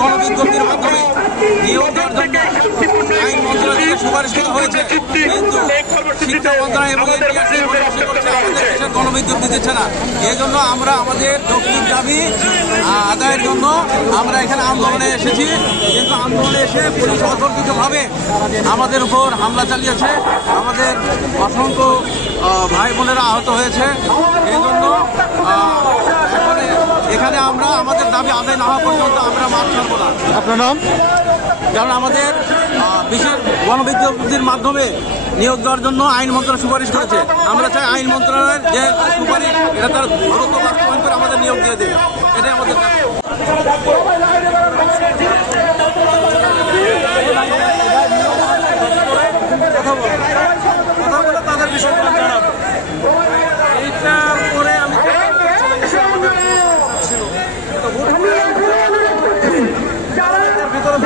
গণবিজ্ঞপ্তির মাধ্যমে নিয়োগ দেওয়ার জন্য আইন মন্ত্রণালয়কে সুপারিশ করা হয়েছে, কিন্তু শিক্ষা মন্ত্রণালয় এবং আমাদের গণবিজ্ঞপ্তি দিচ্ছে না। এই জন্য আমরা আমাদের যৌক্তিক দাবি আদায়ের জন্য আমরা এখানে আন্দোলনে এসেছি, কিন্তু আন্দোলনে এসে পুলিশ অতর্কিতভাবে আমাদের উপর হামলা চালিয়েছে, আমাদের অসংখ্য ভাই বোনেরা আহত হয়েছে। এই জন্য এখানে আমরা আমাদের দাবি আদায় না হওয়া পর্যন্ত আমরা মাঠ ছাড়ব না। আপনার নাম? কারণ আমাদের বিশেষ গণবিজ্ঞপ্তির মাধ্যমে নিয়োগ দেওয়ার জন্য আইন মন্ত্রণালয় সুপারিশ করেছে। আমরা চাই আইন মন্ত্রণালয়ের যে সুপারিশ এটা তার দ্রুত বাস্তবায়ন করে আমাদের নিয়োগ দিয়ে দেবে, এটাই আমাদের দাবি। কথা বলে তাদের বিষয়গুলো জানাবো। এইটার পরে আমি ভিতরে